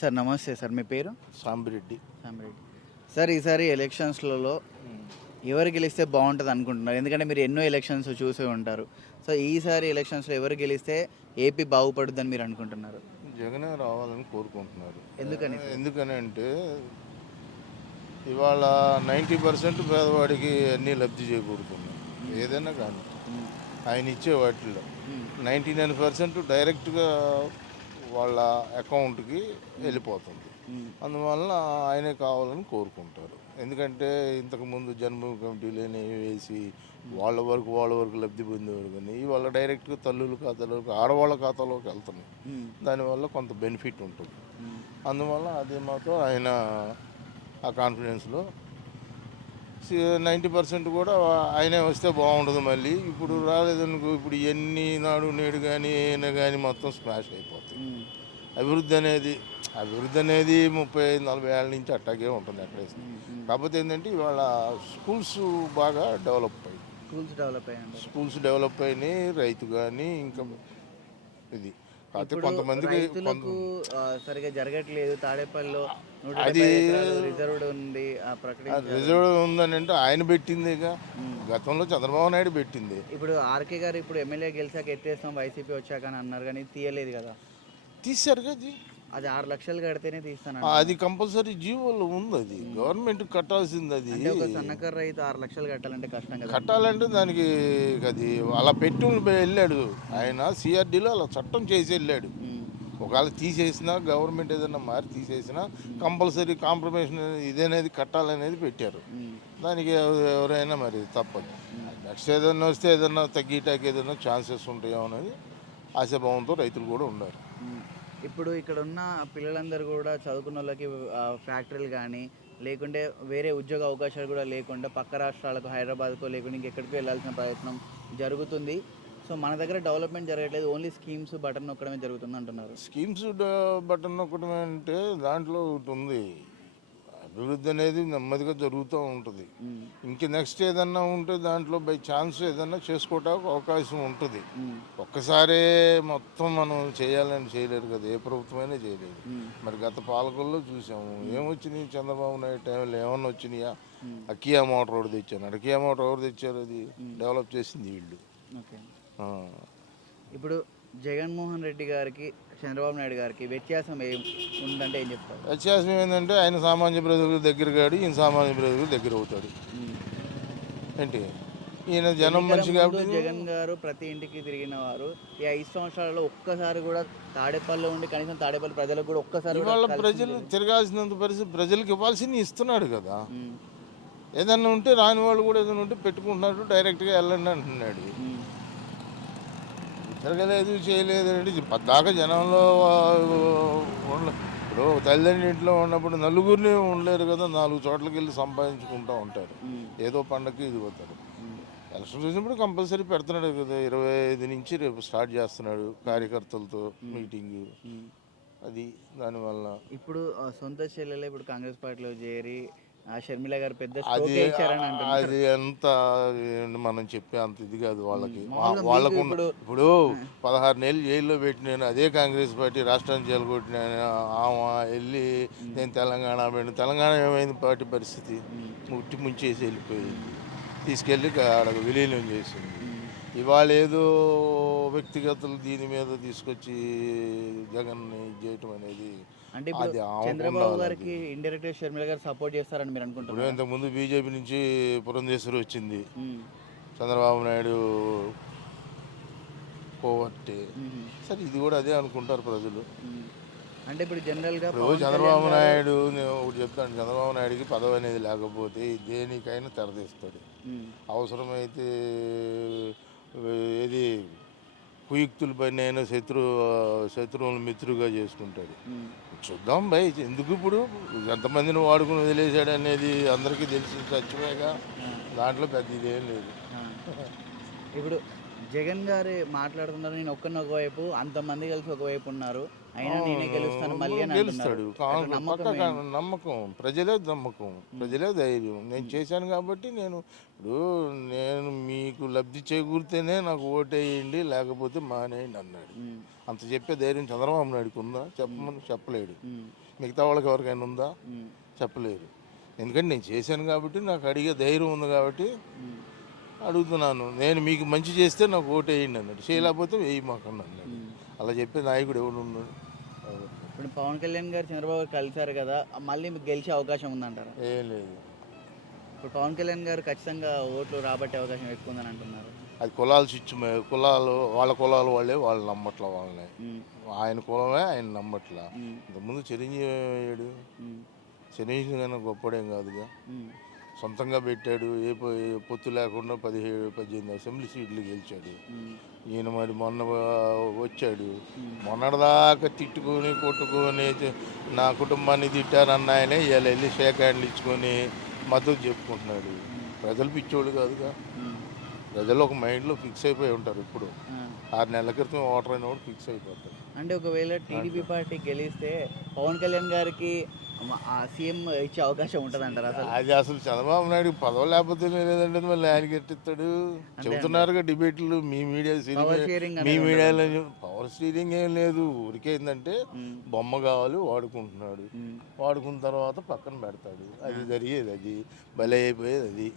Sir నమస్తే sir. మీ పేరు? Sambireddy. Samireddy. Sir ఈసారి ఎలక్షన్స్‌లలో ఎవరు గెలిస్తే బావుంటది అనుకుంటున్నారు? ఎందుకంటే మీరు ఎన్నో ఎలక్షన్స్ చూసే ఉంటారు. సో ఈసారి ఎలక్షన్స్‌లో ఎవరు గెలిస్తే ఏపీ బాగుపడుద్దని మీరు అనుకుంటున్నారు? జగనే రావాలని కోరుకుంటున్నారు. ఎందుకని సార్? ఎందుకనంటే ఇవాళ 90% పేదవాడికి అన్నీ లబ్ధి చేకూరుతున్నాయి. ఏదైనా కానీ హ్మ్. ఆయన ఇచ్చే వాటిల్లో హ్మ్. 99% డైరెక్ట్గా వాళ్ళ అకౌంట్కి వెళ్ళిపోతుంది. హ్మ్. అందువలన ఆయనే కావాలని కోరుకుంటారు. ఎందుకంటే ఇంతకుముందు జన్మభూమి కమిటీలు అనేవి వేసి వాళ్ళ వరకు లబ్ధి పొందేవారు, కానీ ఇవాళ డైరెక్ట్గా తల్లుల ఖాతాలోకి ఆడవాళ్ళ ఖాతాలోకి వెళ్తున్నాయి. హ్మ్. దానివల్ల కొంత బెనిఫిట్ ఉంటుంది. హ్మ్. అందువల్ల అది మాత్రం ఆయన ఆ కాన్ఫిడెన్స్లో 90% కూడా ఆయనే వస్తే బాగుండదు. మళ్ళీ ఇప్పుడు రాలేదనుకో, ఇప్పుడు ఎన్ని నాడు నేడు కానీ ఏమైనా కానీ మొత్తం స్మాష్ అయిపోతాయి. హ్మ్. అభివృద్ధి అనేది 30-40 ఏళ్ళ నుంచి అట్టాగే ఉంటుంది ఎక్కడ వేసినా. హ్మ్. కాకపోతే ఏంటంటే ఇవాళ స్కూల్స్ బాగా డెవలప్ అయ్యాయి. స్కూల్స్ డెవలప్ అయినాయి. రైతు కానీ ఇంకా ఇది కాకపోతే ఇప్పుడు కొంతమందికి రైతులకు సరిగ్గా జరగట్లేదు. తాడేపల్లిలో అది 175 ఎకరాలు రిజర్వ్డ్ ఉంది ప్రకటించారు. రిజర్వ్ ఉందని అంటే ఆయన పెట్టిందిగా. హ్మ్. గతంలో చంద్రబాబు నాయుడు పెట్టింది. ఇప్పుడు ఆర్కే గారు ఇప్పుడు ఎమ్మెల్యే గెలిచాక ఎత్తేస్తాం వైసీపీ వచ్చాక అని అన్నారు, కానీ తీయలేదు కదా. తీశారుగా అది. అది 6 లక్షలు కడితేనే తీస్తాను అది కంపల్సరీ జీవోలో ఉంది. అది గవర్నమెంట్ కట్టాల్సింది. అది అంటే ఒక సన్నకారు రైతు 6 లక్షలు కట్టాలంటే కష్టం కదా. కట్టాలంటే దానికి అది అలా పెట్టి వెళ్ళాడు ఆయన. సిఆర్డీలో అలా చట్టం చేసి వెళ్ళాడు. ఉమ్. ఒకవేళ తీసేసినా గవర్నమెంట్ ఏదైనా మారి తీసేసినా కంపల్సరీ కాంప్రమైజేషన్ ఇదనేది కట్టాలనేది పెట్టారు. ఉమ్. దానికి ఎవరైనా మరి తప్పదు. నెక్స్ట్ ఏదైనా వస్తే ఏదైనా తగ్గిటాకి ఏదైనా ఛాన్సెస్ ఉంటాయో అనేది ఆశాభావంతో రైతులు కూడా ఉన్నారు. ఉమ్. ఇప్పుడు ఇక్కడ ఉన్న పిల్లలందరూ కూడా చదువుకున్న వాళ్ళకి ఫ్యాక్టరీలు కానీ లేకుంటే వేరే ఉద్యోగ అవకాశాలు కూడా లేకుండా పక్క రాష్ట్రాలకు హైదరాబాద్కో లేకుంటే ఇంకెక్కడికి వెళ్ళాల్సిన ప్రయత్నం జరుగుతుంది. సో మన దగ్గర డెవలప్మెంట్ జరగట్లేదు, ఓన్లీ స్కీమ్స్ బటన్ నొక్కడమే జరుగుతుంది అంటున్నారు. స్కీమ్స్ బటన్ నొక్కడమే అంటే దాంట్లో ఒకటి ఉంది. అభివృద్ధి అనేది నెమ్మదిగా జరుగుతూ ఉంటుంది. ఉమ్. ఇంక నెక్స్ట్ ఏదన్నా ఉంటే దాంట్లో బై ఛాన్స్ ఏదన్నా చేసుకోవడానికి అవకాశం ఉంటుంది. ఉమ్. ఒక్కసారే మొత్తం మనం చేయాలని చేయలేరు కదా, ఏ ప్రభుత్వమైనా చేయలేదు. ఉమ్. మరి గత పాలకుల్లో చూసాము ఏమొచ్చినాయి. చంద్రబాబు నాయుడు టైంలో ఏమన్నా వచ్చినాయా? ఉమ్. కియా మోటార్ రోడ్ తెచ్చాను. కియా మోటార్ ఎవరు తెచ్చారు? అది డెవలప్ చేసింది వీళ్ళు. ఓకే. ఆ. ఇప్పుడు జగన్మోహన్ రెడ్డి గారికి చంద్రబాబు నాయుడు గారికి వ్యత్యాసం ఏం ఉందంటే ఏం చెప్తారు? వ్యత్యాసం ఏంటంటే ఆయన సామాన్య ప్రజలకు దగ్గర కాడు, ఈయన సామాన్య ప్రజలకు దగ్గర అవుతాడు. ఏంటి ఈయన జనం మనిషి కాబట్టి. జగన్ గారు ప్రతి ఇంటికి తిరిగిన వారు ఈ 5 సంవత్సరాలలో ఒక్కసారి కూడా తాడేపల్లిలో ఉండి కనీసం తాడేపల్లి ప్రజలకు కూడా ఒక్కసారి ఇవాళ ప్రజలు తిరగాల్సినంత పరిస్థితి ప్రజలకు ఇవ్వాల్సింది ఇస్తున్నాడు కదా. ఏదన్నా ఉంటే రాని వాళ్ళు కూడా ఏదైనా ఉంటే పెట్టుకుంటున్నాడు, డైరెక్ట్గా వెళ్ళండి అంటున్నాడు. తిరగలేదు చేయలేదు అంటే పద్దాకా జనంలో ఇప్పుడు తల్లిదండ్రుల ఇంట్లో ఉన్నప్పుడు నలుగురిని ఉండలేరు కదా, 4 చోట్లకి వెళ్ళి సంపాదించుకుంటూ ఉంటారు. ఏదో పండగకి ఇది పోతారు. ఎలక్షన్ చూసినప్పుడు కంపల్సరీ పెడుతున్నాడు కదా. 25 నుంచి రేపు స్టార్ట్ చేస్తున్నాడు కార్యకర్తలతో మీటింగు. అది దానివల్ల ఇప్పుడు సొంత చెల్లెలే ఇప్పుడు కాంగ్రెస్ పార్టీలో చేరి షర్మిల గారు పెద్ద అది అంత మనం చెప్పే అంత ఇది కాదు వాళ్ళకి. వాళ్ళకు ఇప్పుడు 16 నెలలు జైల్లో పెట్టినాను, అదే కాంగ్రెస్ పార్టీ రాష్ట్రాన్ని జైలు కొట్టినాను. ఆమె వెళ్ళి నేను తెలంగాణ పెట్టిన తెలంగాణ ఏమైంది పార్టీ పరిస్థితి? ముట్టి ముంచేసి వెళ్ళిపోయి తీసుకెళ్ళి అక్కడ విలీనం చేసింది. ఇవాళ ఏదో వ్యక్తిగతలు దీని మీద తీసుకొచ్చి జగన్ని చేయటం అనేది అంటే చంద్రబాబు గారికి ఇండైరెక్ట్ షర్మిల గారు సపోర్ట్ చేస్తారని మీరు అనుకుంటున్నారు? ఇంతకుముందు బీజేపీ నుంచి పురంధేశ్వరి వచ్చింది, చంద్రబాబు నాయుడు పోవట్టే. సరే ఇది కూడా అదే అనుకుంటారు ప్రజలు. అంటే ఇప్పుడు జనరల్గా చంద్రబాబు నాయుడు ఒకటి చెప్తాను, చంద్రబాబు నాయుడికి పదవి అనేది లేకపోతే దేనికైనా తెరదీస్తాడు. అవసరమైతే ఏది కుయుక్తుల పైన అయినా శత్రువులను మిత్రుగా చేసుకుంటాడు. చూద్దాం భయ్, ఎందుకు ఇప్పుడు ఎంతమందిని వాడుకుని వదిలేశాడు అనేది అందరికీ తెలిసి సత్యమేగా. దాంట్లో పెద్ద ఇదేం లేదు. ఇప్పుడు జగన్ గారు మాట్లాడుతున్నారు, నేను ఒకవైపు అంతమంది కలిసి ఒకవైపు ఉన్నారు, అయినా నేనే గెలుస్తాను మళ్ళీ అని గెలుస్తాడు. అంటున్నారు. అట్లా నమ్మకం పక్క ఏంటి? నమ్మకం, ప్రజలే ధైర్యం. నేను చేశాను కాబట్టి ఇప్పుడు నేను మీకు లబ్ధి చేకూరితేనే నాకు ఓటేయండి, లేకపోతే మానేయండి అన్నాడు. ఉమ్, అంత చెప్పే ధైర్యం చంద్రబాబు నాయుడుకి ఉందా? చెప్పలేడు. ఉమ్, మిగతా వాళ్ళకి ఎవరికైనా ఉందా? ఉమ్, చెప్పలేరు. ఎందుకంటే నేను చేశాను కాబట్టి, నాకు అడిగే ధైర్యం ఉంది కాబట్టి ఉమ్, అడుగుతున్నాను. నేను మీకు మంచి చేస్తే నాకు ఓటేయండి అన్నాడు. చేయలేకపోతే వేయి మాకన్నా అన్నాడు. ఉమ్. అలా చెప్పే నాయకుడు ఎవడు ఉన్నాడు? ఇప్పుడు పవన్ కళ్యాణ్ గారు చంద్రబాబు గారు కలిశారు కదా, మళ్ళీ మీకు గెలిచే అవకాశం ఉందంటారా? ఏం లేదు. ఇప్పుడు పవన్ కళ్యాణ్ గారు ఖచ్చితంగా ఓట్లు రాబట్టే అవకాశం ఎక్కువ ఉందని అంటున్నారు. అది కులాల స్విచ్ కులాలు, వాళ్ళ కులాలు వాళ్ళే, వాళ్ళు నమ్మట్ల వాళ్ళని. ఉమ్, ఆయన కులమే ఆయన నమ్మట్ల. ఉమ్, ఇంతకుముందు చిరంజీవి అయ్యాడు. ఉమ్, చిరంజీవి కన్నా గొప్పడేం కాదుగా. ఉమ్, సొంతంగా పెట్టాడు. పొత్తు లేకుండా 17-18 అసెంబ్లీ సీట్లు గెలిచాడు. ఉమ్, ఈయన మరి మొన్న వచ్చాడు. ఉమ్, మొన్నటిదాకా తిట్టుకొని కొట్టుకొని నా కుటుంబాన్ని తిట్టారన్న ఆయనే ఇవాళ వెళ్ళి షేక్ హ్యాండ్లు ఇచ్చుకొని మద్దతు చెప్పుకుంటున్నాడు. ప్రజలు పిచ్చోళ్ళు కాదుగా. ఉమ్, ప్రజలు ఒక మైండ్లో ఫిక్స్ అయిపోయి ఉంటారు. ఇప్పుడు ఆ. 6 నెలల క్రితం ఓటర్ అయిన వాడు ఫిక్స్ అయిపోతాడు. అంటే ఒకవేళ టీడీపీ పార్టీ గెలిస్తే పవన్ కళ్యాణ్ గారికి సీఎం ఇచ్చే అవకాశం ఉంటుంది అంటారు అసలు? అది అసలు చంద్రబాబు నాయుడు పదవి లేకపోతే లేదంటే మళ్ళీ ఆయనకి ఎట్టిస్తాడు? చెబుతున్నారుగా డిబేట్లు మీ మీడియా పవర్ షేరింగ్ మీ మీడియాలో. పవర్ స్టీరింగ్ ఏం లేదు. ఊరికే ఏంటంటే ఉమ్, బొమ్మ కావాలి వాడుకుంటున్నాడు. ఉమ్. వాడుకున్న తర్వాత పక్కన పెడతాడు. అది జరిగేది. అది భలే అయిపోయేది. అది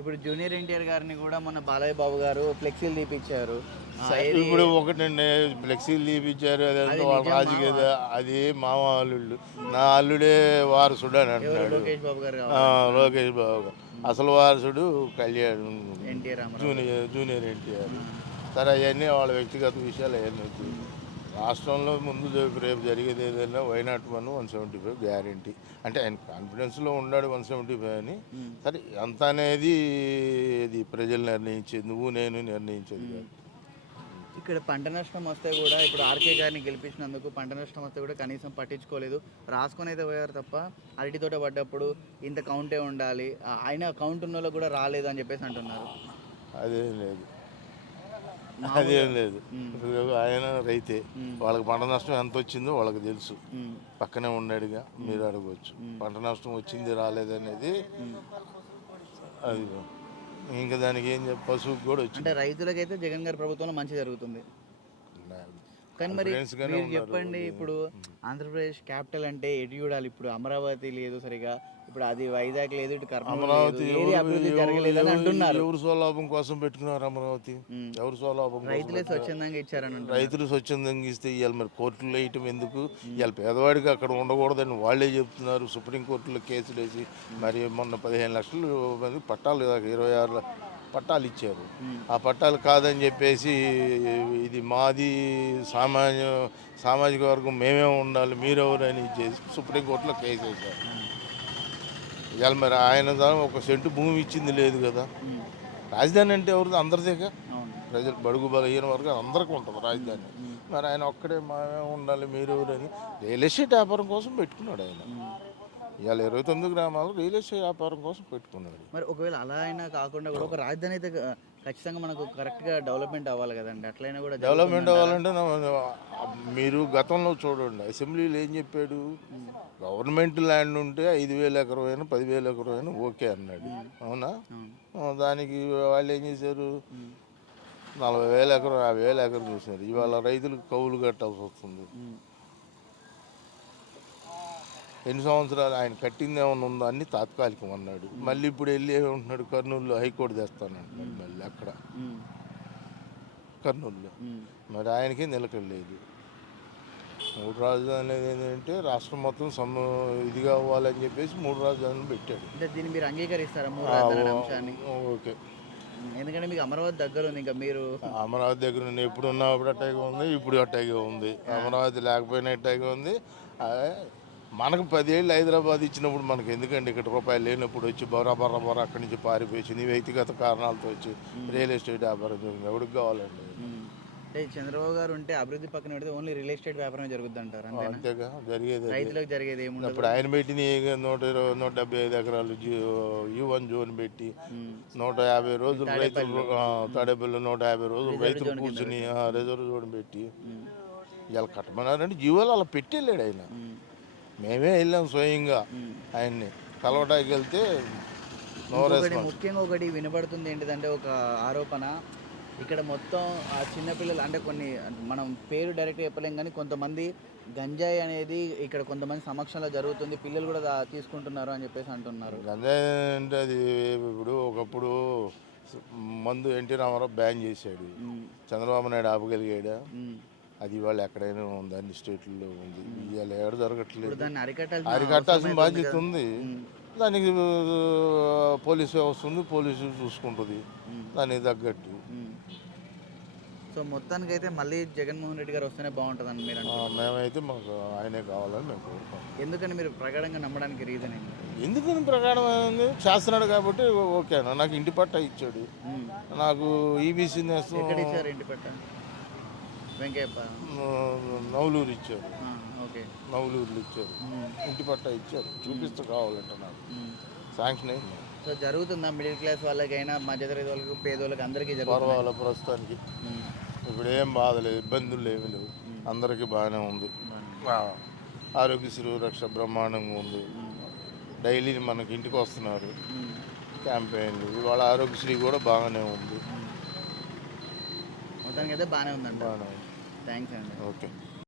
ఇప్పుడు జూనియర్ ఎన్టీఆర్ గారిని కూడా మన బాలయ్య బాబు గారు ఫ్లెక్సీలు తీపిచ్చారు. ఇప్పుడు ఒకటండి, ఫ్లెక్సీలు తీపిచ్చారు. అదంతా వాళ్ళ రాజకీయ. అది మామ అల్లుళ్ళు. నా అల్లుడే వారసుడు అని అంటున్నాడు లోకేష్ బాబు గారు లోకేష్ బాబు. అసలు వారసుడు కళ్యాణ్, ఎన్టీఆర్ జూనియర్ ఎన్టీఆర్. సరే అవన్నీ వాళ్ళ వ్యక్తిగత విషయాలు అవన్నీ వచ్చి రాష్ట్రంలో ముందు రేపు జరిగేది ఏదైనా వైనాట్ 175 గ్యారంటీ. అంటే ఆయన కాన్ఫిడెన్స్లో ఉన్నాడు 175 అని. సరే అంత అనేది ఇది ప్రజలు నిర్ణయించేది, నువ్వు నేను నిర్ణయించేది కాదు. ఇక్కడ పంట నష్టం వస్తే కూడా ఇప్పుడు ఆర్కే గారిని గెలిపించినందుకు పంట నష్టం వస్తే కూడా కనీసం పట్టించుకోలేదు. రాసుకొని అయితే పోయారు తప్ప అరటి తోట పడ్డప్పుడు ఇంత కౌంటే ఉండాలి, ఆయన కౌంట్ ఉన్న వాళ్ళకి కూడా రాలేదు అని చెప్పేసి అంటున్నారు. అదేం లేదు. ఇప్పుడు ఆయన రైతే, వాళ్ళకి పంట నష్టం ఎంత వచ్చిందో వాళ్ళకి తెలుసు. పక్కనే ఉన్నాడుగా, మీరు అడగవచ్చు. పంట నష్టం వచ్చింది రాలేదనేది అది ఇంకా దానికి ఏం పశువుకి కూడా వచ్చింది. అంటే రైతులకైతే జగన్ గారి ప్రభుత్వంలో మంచి జరుగుతుంది. కానీ మరి మీరు చెప్పండి, ఇప్పుడు ఆంధ్రప్రదేశ్ క్యాపిటల్ అంటే ఎటు చూడాలి? ఇప్పుడు అమరావతి లేదు సరిగా, ఇప్పుడు అది వైజాగ్ లేదు, ఇటు అమరావతి అభివృద్ధి జరగలేదని అంటున్నారు. ఎవరు స్వలాభం కోసం పెట్టుకున్నారు అమరావతి? ఎవరు స్వలాభం? రైతులే స్వచ్ఛందంగా ఇచ్చారని. రైతులు స్వచ్ఛందంగా ఇస్తే ఇవాళ మరి కోర్టులో వేయటం ఎందుకు? ఇవాళ పేదవాడికి అక్కడ ఉండకూడదని వాళ్ళే చెప్తున్నారు. సుప్రీంకోర్టులో కేసులు వేసి మరి మొన్న 15 లక్షలు మంది పట్టాలు 26 పట్టాలు ఇచ్చారు. ఆ పట్టాలు కాదని చెప్పేసి ఇది మాది సామాజిక వర్గం మేమే ఉండాలి, మీరెవరని ఇచ్చేసి సుప్రీంకోర్టులో కేసు వేశారు. ఇవాళ మరి ఆయన ఒక సెంటు భూమి ఇచ్చింది లేదు కదా. రాజధాని అంటే ఎవరిది? అందరిదేగా. ప్రజలు బడుగు బలహీన వర్గం అందరికీ ఉంటుంది రాజధాని. మరి ఆయన ఒక్కడే మేమే ఉండాలి, మీరెవరని రియల్ ఎస్టేట్ వ్యాపారం కోసం పెట్టుకున్నాడు ఆయన. ఇవాళ 29 గ్రామాలు రియల్ ఎస్టేట్ వ్యాపారం కోసం పెట్టుకున్నాడు. మరి ఒకవేళ అలా అయినా కాకుండా కూడా ఒక రాజధాని అయితే ఖచ్చితంగా మనకు కరెక్ట్గా డెవలప్మెంట్ అవ్వాలి కదండి. అట్లయినా కూడా డెవలప్మెంట్ అవ్వాలంటే మీరు గతంలో చూడండి, అసెంబ్లీలో ఏం చెప్పాడు? గవర్నమెంట్ ల్యాండ్ ఉంటే 5,000 ఎకరం అయినా 10,000 ఎకరం అయినా ఓకే అన్నాడు. అవునా? దానికి వాళ్ళు ఏం చేశారు? 40,000 ఎకరం 50,000 ఎకరం చేశారు. ఇవాళ రైతులకు కౌలు కట్టాల్సి వస్తుంది. ఎన్ని సంవత్సరాలు ఆయన కట్టింది ఏమైనా ఉందో అన్ని తాత్కాలికం అన్నాడు. మళ్ళీ ఇప్పుడు వెళ్ళి ఏమంటున్నాడు? కర్నూలులో హైకోర్టు తెస్తానంటున్నాడు. మళ్ళీ అక్కడ కర్నూలులో మరి ఆయనకే నిలకడలేదు. 3 రాజధానులు ఏంటంటే రాష్ట్రం మొత్తం ఇదిగా అవ్వాలని చెప్పేసి 3 రాజధానులు పెట్టాడు. అంటే దీన్ని మీరు అంగీకరిస్తారా 3 రాజధానుల అంశాన్ని? ఓకే. ఎందుకంటే మీకు అమరావతి దగ్గర ఉంది. ఇంకా మీరు అమరావతి దగ్గర ఉంది. ఎప్పుడు ఉన్నప్పుడు అట్టాగే ఉంది, ఇప్పుడు అట్టాగే ఉంది. అమరావతి లేకపోయినా అట్టాగే ఉంది. మనకు 10 ఏళ్ళు హైదరాబాద్ ఇచ్చినప్పుడు మనకు ఎందుకండి ఇక్కడ రూపాయలు లేనప్పుడు వచ్చి బొర అక్కడి నుంచి పారిపోయి వ్యక్తిగత కారణాలతో వచ్చి రియల్ ఎస్టేట్ వ్యాపారం జరిగింది. ఎవరికి కావాలండి? అంటే చంద్రబాబు గారు ఉంటే అభివృద్ధి పక్కన పెడితే ఓన్లీ రియల్ ఎస్టేట్ వ్యాపారం జరుగుద్ది అంటారు. అంతేగా జరిగేది. రైతులకు జరిగేది ఏముండదు. ఇప్పుడు ఆయన పెట్టిన 175 ఎకరాలు U1 జోన్ పెట్టి 150 రోజులు రైతులు తాడేపల్లి 150 రోజులు రైతులు కూర్చుని రిజర్వ్ జోన్ పెట్టి ఇవాళ కట్టమన్నారంటే జీవోలు అలా పెట్టి వెళ్ళాడు ఆయన. మేమే వెళ్ళాం స్వయంగా ఆయన్ని కలవటానికి వెళ్తే నో రెస్పాన్స్. ముఖ్యంగా ఒకటి వినబడుతుంది ఏంటిదంటే ఒక ఆరోపణ, ఇక్కడ మొత్తం ఆ చిన్నపిల్లలు అంటే కొన్ని మనం పేరు డైరెక్ట్ చెప్పలేం కానీ కొంతమంది గంజాయి అనేది ఇక్కడ కొంతమంది సమక్షంలో జరుగుతుంది, పిల్లలు కూడా తీసుకుంటున్నారు అని చెప్పేసి అంటున్నారు. గంజాయి అంటే అది ఇప్పుడు ఒకప్పుడు మందు ఎన్టీ రామారావు బ్యాన్ చేశాడు, చంద్రబాబు నాయుడు ఆపగలిగాడా? అది ఇవాళ ఎక్కడైనా ఉంది, అన్ని స్టేట్లలో ఉంది. ఇవాళ ఎక్కడ జరగట్లేదు. అరికట్టాల్సిన బాధ్యత ఉంది. దానికి పోలీసు వ్యవస్థ ఉంది, పోలీసు చూసుకుంటుంది దానికి తగ్గట్టు. సో మొత్తానికి అయితే మళ్ళీ జగన్మోహన్ రెడ్డి గారు వస్తేనే బాగుంటుందని మీరు మేమైతే మాకు ఆయనే కావాలని మేము కోరుకుంటాం. ఎందుకని మీరు ప్రగాఢంగా నమ్మడానికి రీజన్ ఏంటి? ఎందుకని ప్రకారం చేస్తున్నాడు కాబట్టి ఓకేనా. నాకు ఇంటి పట్ట ఇచ్చాడు, నాకు ఈబీసీ ఎక్కడ ఇచ్చారు ఇంటి పట్ట? వెంకయ్యప్ప నవలూరు ఇచ్చారు, ఓకే నవలూరులో ఇచ్చారు, ఇంటి పట్ట ఇచ్చారు. చూపిస్తూ కావాలంటే నాకు శాంక్షన్ అయింది. సో జరుగుతుందా మిడిల్ క్లాస్ వాళ్ళకైనా, మధ్యతరగతి వాళ్ళకి, పేదోళ్ళకి అందరికీ పర్వాలేదు ప్రస్తుతానికి. ఇప్పుడు ఏం బాధ లేదు, ఇబ్బందులు ఏమి లేవు, అందరికీ బాగానే ఉంది. ఆరోగ్యశ్రీ రక్ష బ్రహ్మాండంగా ఉంది. డైలీ మనకి ఇంటికి వస్తున్నారు క్యాంపెయిన్లు. ఇవాళ ఆరోగ్యశ్రీ కూడా బాగానే ఉంది. మొత్తానికి అయితే బాగానే ఉందండి. బాగానే ఉంది. థ్యాంక్స్ అండి. ఓకే.